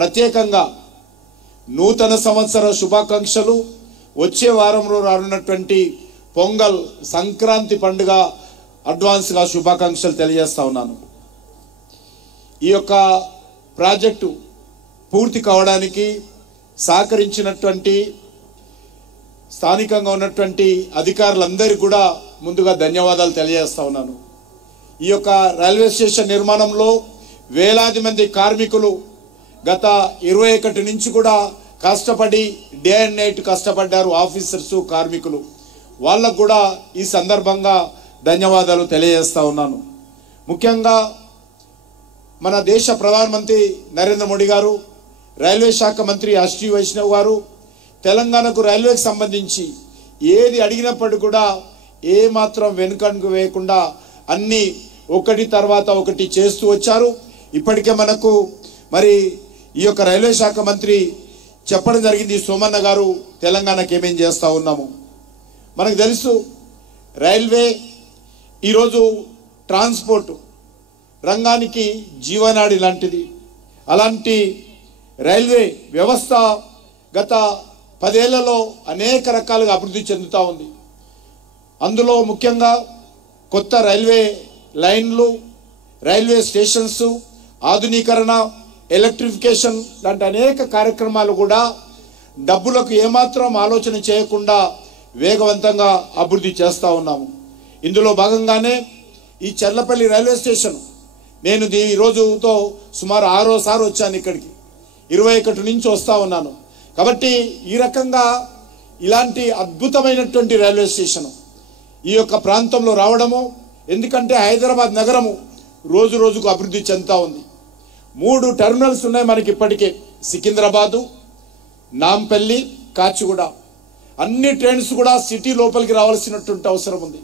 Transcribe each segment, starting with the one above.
ప్రత్యేకంగా నూతన సంవత్సర శుభాకాంక్షలు, వచ్చే వారంలో రానున్నటువంటి పొంగల్ సంక్రాంతి పండుగ అడ్వాన్స్గా శుభాకాంక్షలు తెలియజేస్తా ఉన్నాను. ఈ యొక్క ప్రాజెక్టు పూర్తి కావడానికి సహకరించినటువంటి స్థానికంగా ఉన్నటువంటి అధికారులందరికీ కూడా ముందుగా ధన్యవాదాలు తెలియజేస్తా ఉన్నాను. ఈ యొక్క రైల్వే స్టేషన్ నిర్మాణంలో వేలాది మంది కార్మికులు గత 21 నుంచి కూడా కష్టపడి డే అండ్ నైట్ కష్టపడ్డారు. ఆఫీసర్సు, కార్మికులు, వాళ్ళకు కూడా ఈ సందర్భంగా ధన్యవాదాలు తెలియజేస్తా ఉన్నాను. ముఖ్యంగా మన దేశ ప్రధానమంత్రి నరేంద్ర మోడీ గారు, రైల్వే శాఖ మంత్రి అశ్విని వైష్ణవ్ గారు తెలంగాణకు రైల్వేకి సంబంధించి ఏది అడిగినప్పటికీ కూడా ఏమాత్రం వెనుకడుగు వేయకుండా అన్నీ ఒకటి తర్వాత ఒకటి చేస్తూ వచ్చారు. ఇప్పటికే మనకు మరి ఈ యొక్క రైల్వే శాఖ మంత్రి చెప్పడం జరిగింది, సోమన్న గారు తెలంగాణకి ఏమేం చేస్తూ ఉన్నాము. మనకు తెలుసు రైల్వే ఈరోజు ట్రాన్స్పోర్ట్ రంగానికి జీవనాడి లాంటిది. అలాంటి రైల్వే వ్యవస్థ గత 10 ఏళ్లలో అనేక రకాలుగా అభివృద్ధి చెందుతూ ఉంది. అందులో ముఖ్యంగా కొత్త రైల్వే లైన్లు, రైల్వే స్టేషన్స్ ఆధునీకరణ, ఎలక్ట్రిఫికేషన్ లాంటి అనేక కార్యక్రమాలు కూడా డబ్బులకు ఏమాత్రం ఆలోచన చేయకుండా వేగవంతంగా అభివృద్ధి చేస్తూ ఉన్నాము. ఇందులో భాగంగానే ఈ చర్లపల్లి రైల్వే స్టేషన్ నేను ఈ రోజుతో సుమారు 6వ వచ్చాను ఇక్కడికి. 21 నుంచి వస్తూ ఉన్నాను. కాబట్టి ఈ రకంగా ఇలాంటి అద్భుతమైనటువంటి రైల్వే స్టేషన్ ఈ యొక్క ప్రాంతంలో రావడము, ఎందుకంటే హైదరాబాద్ నగరము రోజు రోజుకు అభివృద్ధి చెందుతూ ఉంది. 3 టెర్మినల్స్ ఉన్నాయి మనకి ఇప్పటికే, సికింద్రాబాదు, నాంపల్లి, కాచిగూడ. అన్ని ట్రైన్స్ కూడా సిటీ లోపలికి రావాల్సినటువంటి అవసరం ఉంది.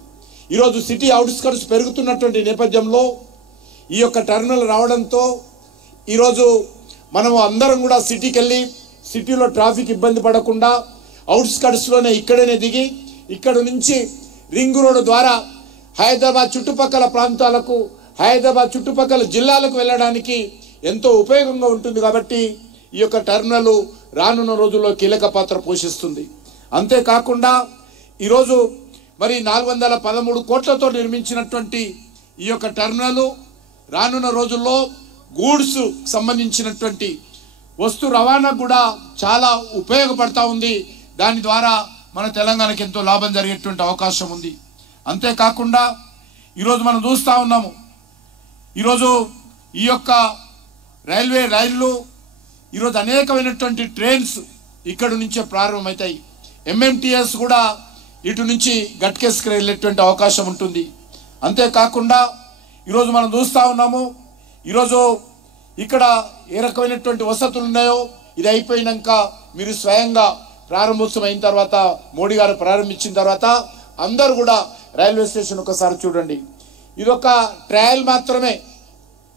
ఈరోజు సిటీ అవుట్స్కర్ట్స్ పెరుగుతున్నటువంటి నేపథ్యంలో ఈ యొక్క టెర్మినల్ రావడంతో ఈరోజు మనము అందరం కూడా సిటీకి వెళ్ళి సిటీలో ట్రాఫిక్ ఇబ్బంది పడకుండా అవుట్స్కర్ట్స్లోనే ఇక్కడనే దిగి ఇక్కడ నుంచి రింగ్ రోడ్ ద్వారా హైదరాబాద్ చుట్టుపక్కల ప్రాంతాలకు, హైదరాబాద్ చుట్టుపక్కల జిల్లాలకు వెళ్ళడానికి ఎంతో ఉపయోగంగా ఉంటుంది. కాబట్టి ఈ యొక్క టెర్మినల్ రానున్న రోజుల్లో కీలక పాత్ర పోషిస్తుంది. అంతేకాకుండా ఈరోజు మరి 413 కోట్లతో నిర్మించినటువంటి ఈ యొక్క టెర్మినల్ రానున్న రోజుల్లో గూడ్స్ సంబంధించినటువంటి వస్తు రవాణా కూడా చాలా ఉపయోగపడతా ఉంది. దాని ద్వారా మన తెలంగాణకి ఎంతో లాభం జరిగేటువంటి అవకాశం ఉంది. అంతేకాకుండా ఈరోజు మనం చూస్తూ ఉన్నాము, ఈరోజు ఈ యొక్క రైళ్లు ఈరోజు అనేకమైనటువంటి ట్రైన్స్ ఇక్కడ నుంచే ప్రారంభమవుతాయి. ఎంఎంటీఎస్ కూడా ఇటు నుంచి గట్కేస్కి వెళ్ళేటువంటి అవకాశం ఉంటుంది. అంతేకాకుండా ఈరోజు మనం చూస్తూ ఉన్నాము, ఈరోజు ఇక్కడ ఏ రకమైనటువంటి వసతులు ఉన్నాయో ఇది అయిపోయినాక మీరు స్వయంగా ప్రారంభోత్సవం అయిన తర్వాత, మోడీ గారు ప్రారంభించిన తర్వాత అందరూ కూడా రైల్వే స్టేషన్ ఒకసారి చూడండి. ఇదొక ట్రయల్ మాత్రమే,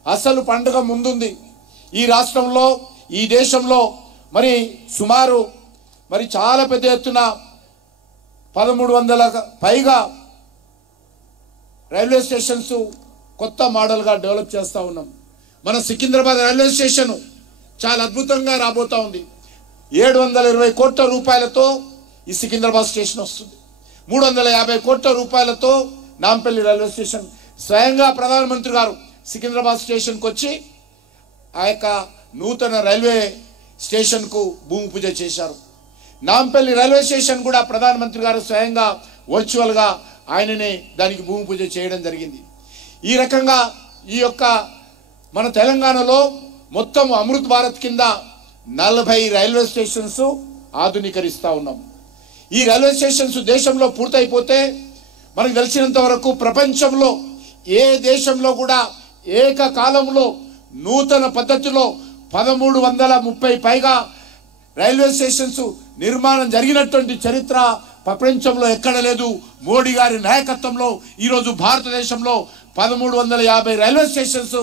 అసలు పండుగ ముందుంది. ఈ రాష్ట్రంలో, ఈ దేశంలో మరి సుమారు మరి చాలా పెద్ద ఎత్తున 1300 పైగా రైల్వే స్టేషన్స్ కొత్త మోడల్గా డెవలప్ చేస్తూ ఉన్నాం. మన సికింద్రాబాద్ రైల్వే స్టేషన్ చాలా అద్భుతంగా రాబోతూ ఉంది. 720 కోట్ల రూపాయలతో ఈ సికింద్రాబాద్ స్టేషన్ వస్తుంది. 350 కోట్ల రూపాయలతో నాంపల్లి రైల్వే స్టేషన్. స్వయంగా ప్రధానమంత్రి గారు సికింద్రాబాద్ స్టేషన్కి వచ్చి ఆ యొక్క నూతన రైల్వే స్టేషన్కు భూమి పూజ చేశారు. నాంపల్లి రైల్వే స్టేషన్ కూడా ప్రధానమంత్రి గారు స్వయంగా వర్చువల్గా ఆయననే దానికి భూమి పూజ చేయడం జరిగింది. ఈ రకంగా ఈ యొక్క మన తెలంగాణలో మొత్తం అమృత్ భారత్ కింద 40 రైల్వే స్టేషన్స్ ఆధునీకరిస్తూ ఉన్నాం. ఈ రైల్వే స్టేషన్స్ దేశంలో పూర్తయిపోతే మనకు తెలిసినంత వరకు ప్రపంచంలో ఏ దేశంలో కూడా ఏకకాలంలో నూతన పద్ధతిలో 1330 పైగా రైల్వే స్టేషన్స్ నిర్మాణం జరిగినటువంటి చరిత్ర ప్రపంచంలో ఎక్కడ లేదు. మోడీ గారి నాయకత్వంలో ఈరోజు భారతదేశంలో 1350 రైల్వే స్టేషన్స్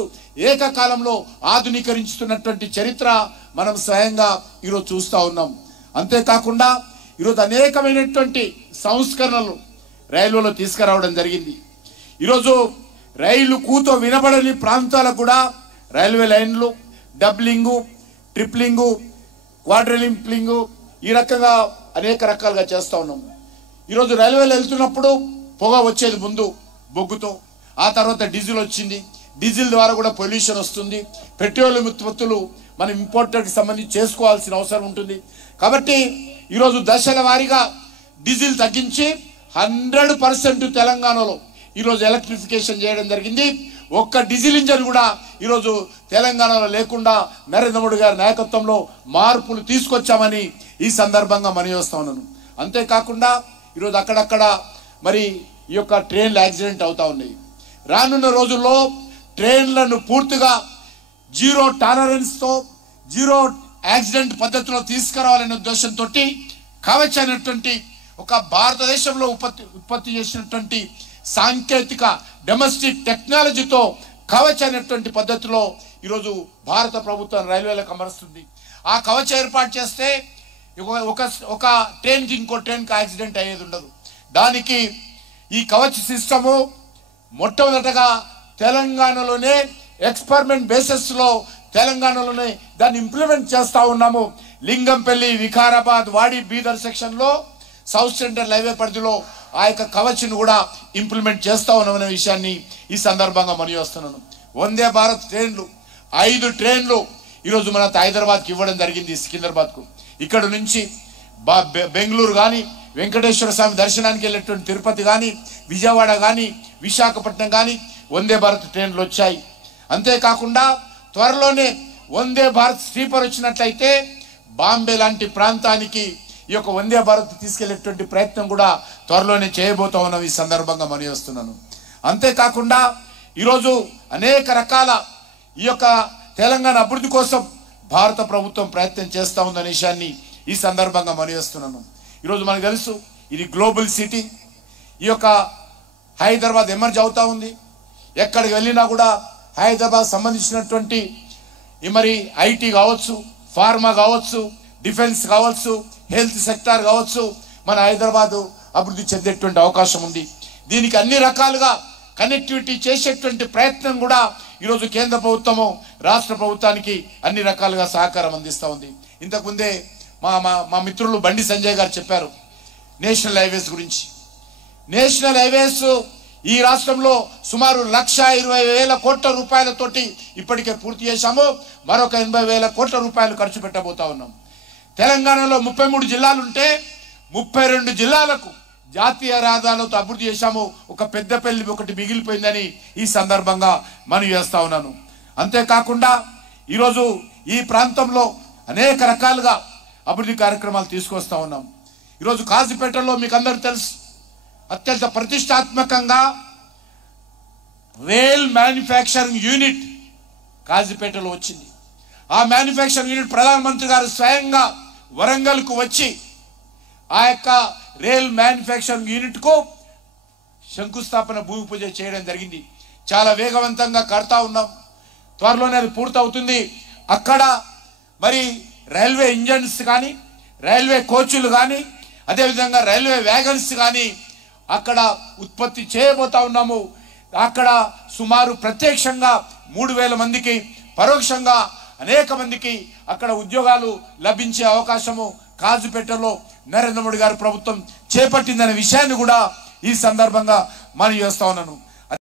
ఏకకాలంలో ఆధునీకరించుతున్నటువంటి చరిత్ర మనం స్వయంగా ఈరోజు చూస్తూ ఉన్నాం. అంతేకాకుండా ఈరోజు అనేకమైనటువంటి సంస్కరణలు రైల్వేలో తీసుకురావడం జరిగింది. ఈరోజు రైలు కూతో వినబడని ప్రాంతాలకు కూడా రైల్వే లైన్లు, డబ్లింగు, ట్రిప్లింగు, క్వాడ్రిలింప్లింగు, ఈ రకంగా అనేక రకాలుగా చేస్తూ ఉన్నాం. ఈరోజు రైల్వేలో వెళ్తున్నప్పుడు పొగ వచ్చేది ముందు బొగ్గుతో, ఆ తర్వాత డీజిల్ వచ్చింది. డీజిల్ ద్వారా కూడా పొల్యూషన్ వస్తుంది. పెట్రోలియం ఉత్పత్తులు మనం ఇంపోర్టెడ్కి సంబంధించి చేసుకోవాల్సిన అవసరం ఉంటుంది. కాబట్టి ఈరోజు దశల వారీగా డీజిల్ తగ్గించి 100% తెలంగాణలో ఈరోజు ఎలక్ట్రిఫికేషన్ చేయడం జరిగింది. ఒక్క డీజిల్ ఇంజన్ కూడా ఈరోజు తెలంగాణలో లేకుండా నరేంద్ర మోడీ గారి నాయకత్వంలో మార్పులు తీసుకొచ్చామని ఈ సందర్భంగా మనయోస్తా ఉన్నాను. అంతేకాకుండా ఈరోజు అక్కడక్కడ మరి ఈ యొక్క ట్రైన్లు యాక్సిడెంట్ అవుతా ఉన్నాయి. రానున్న రోజుల్లో ట్రైన్లను పూర్తిగా జీరో టాలరెన్స్తో, జీరో యాక్సిడెంట్ పద్ధతిలో తీసుకురావాలనే ఉద్దేశంతో కవచ్ అనేటువంటి ఒక భారతదేశంలో ఉత్పత్తి చేసినటువంటి సాంకేతిక డొమెస్టిక్ టెక్నాలజీతో కవచ్ అనేటువంటి పద్ధతిలో ఈరోజు భారత ప్రభుత్వం రైల్వేలకు అమరుస్తుంది. ఆ కవచ్ ఏర్పాటు చేస్తే ఒక ట్రైన్కి ఇంకో ట్రైన్కి యాక్సిడెంట్ అయ్యేది ఉండదు. దానికి ఈ కవచ్ సిస్టము మొట్టమొదటగా తెలంగాణలోనే ఎక్స్పెరిమెంట్ బేసిస్లో తెలంగాణలోనే దాన్ని ఇంప్లిమెంట్ చేస్తూ ఉన్నాము. లింగంపల్లి, వికారాబాద్, వాడి, బీదర్ సెక్షన్లో సౌత్ సెంట్రల్ హైవే పరిధిలో ఆ యొక్క కవచ్ను కూడా ఇంప్లిమెంట్ చేస్తా ఉన్నామనే విషయాన్ని ఈ సందర్భంగా మనయోస్తున్నాను. వందే భారత్ ట్రైన్లు 5 ట్రైన్లు ఈరోజు మన హైదరాబాద్కి ఇవ్వడం జరిగింది. సికింద్రాబాద్కు ఇక్కడ నుంచి బెంగళూరు కానీ, వెంకటేశ్వర స్వామి దర్శనానికి వెళ్ళేటువంటి తిరుపతి కానీ, విజయవాడ కానీ, విశాఖపట్నం కానీ వందే భారత్ ట్రైన్లు వచ్చాయి. అంతేకాకుండా త్వరలోనే వందే భారత్ స్లీపర్ వచ్చినట్లయితే బాంబే లాంటి ప్రాంతానికి ఈ యొక్క వందే భారత్ తీసుకెళ్లేటువంటి ప్రయత్నం కూడా త్వరలోనే చేయబోతా ఉన్నాం ఈ సందర్భంగా మనయోస్తున్నాను. అంతేకాకుండా ఈరోజు అనేక రకాల ఈ యొక్క తెలంగాణ అభివృద్ధి కోసం భారత ప్రభుత్వం ప్రయత్నం చేస్తూ ఉందనే విషయాన్ని ఈ సందర్భంగా మనయోస్తున్నాను. ఈరోజు మనకు తెలుసు ఇది గ్లోబల్ సిటీ. ఈ యొక్క హైదరాబాద్ ఎమర్జ్ అవుతా ఉంది. ఎక్కడికి వెళ్ళినా కూడా హైదరాబాద్ సంబంధించినటువంటి మరి ఐటీ కావచ్చు, ఫార్మా కావచ్చు, డిఫెన్స్ కావచ్చు, హెల్త్ సెక్టార్ కావచ్చు, మన హైదరాబాద్ అభివృద్ధి చెందేటువంటి అవకాశం ఉంది. దీనికి అన్ని రకాలుగా కనెక్టివిటీ చేసేటువంటి ప్రయత్నం కూడా ఈరోజు కేంద్ర ప్రభుత్వము రాష్ట్ర ప్రభుత్వానికి అన్ని రకాలుగా సహకారం అందిస్తూ ఉంది. ఇంతకుముందే మా మిత్రులు బండి సంజయ్ గారు చెప్పారు నేషనల్ హైవేస్ గురించి. నేషనల్ హైవేస్ ఈ రాష్ట్రంలో సుమారు 1,20,000 కోట్ల రూపాయలతోటి ఇప్పటికే పూర్తి చేశాము. మరొక 80,000 కోట్ల రూపాయలు ఖర్చు పెట్టబోతా ఉన్నాం. తెలంగాణలో 33 జిల్లాలుంటే 32 జిల్లాలకు జాతీయ రహదారులతో అభివృద్ధి చేశాము. ఒక పెద్దపల్లి ఒకటి మిగిలిపోయిందని ఈ సందర్భంగా మనం చేస్తా ఉన్నాను. అంతేకాకుండా ఈరోజు ఈ ప్రాంతంలో అనేక రకాలుగా అభివృద్ధి కార్యక్రమాలు తీసుకొస్తా ఉన్నాం. ఈరోజు కాజీపేటలో మీకు అందరూ తెలుసు అత్యంత ప్రతిష్టాత్మకంగా రైల్ మ్యానుఫ్యాక్చరింగ్ యూనిట్ కాజీపేటలో వచ్చింది. ఆ మ్యానుఫ్యాక్చరింగ్ యూనిట్ ప్రధానమంత్రి గారు స్వయంగా వరంగల్కు వచ్చి ఆ యొక్క రైల్ మ్యానుఫ్యాక్చరింగ్ యూనిట్కు శంకుస్థాపన భూమి పూజ చేయడం జరిగింది. చాలా వేగవంతంగా కడతా ఉన్నాం. త్వరలోనే అది పూర్తవుతుంది. అక్కడ మరి రైల్వే ఇంజన్స్ కానీ, రైల్వే కోచ్లు కానీ, అదేవిధంగా రైల్వే వ్యాగన్స్ కానీ అక్కడ ఉత్పత్తి చేయబోతా ఉన్నాము. అక్కడ సుమారు ప్రత్యక్షంగా 3,000 మందికి, పరోక్షంగా అనేక మందికి అక్కడ ఉద్యోగాలు లభించే అవకాశము కాజీపేటలో నరేంద్ర మోడీ గారి ప్రభుత్వం చేపట్టిందనే విషయాన్ని కూడా ఈ సందర్భంగా మనం చేస్తా ఉన్నాను.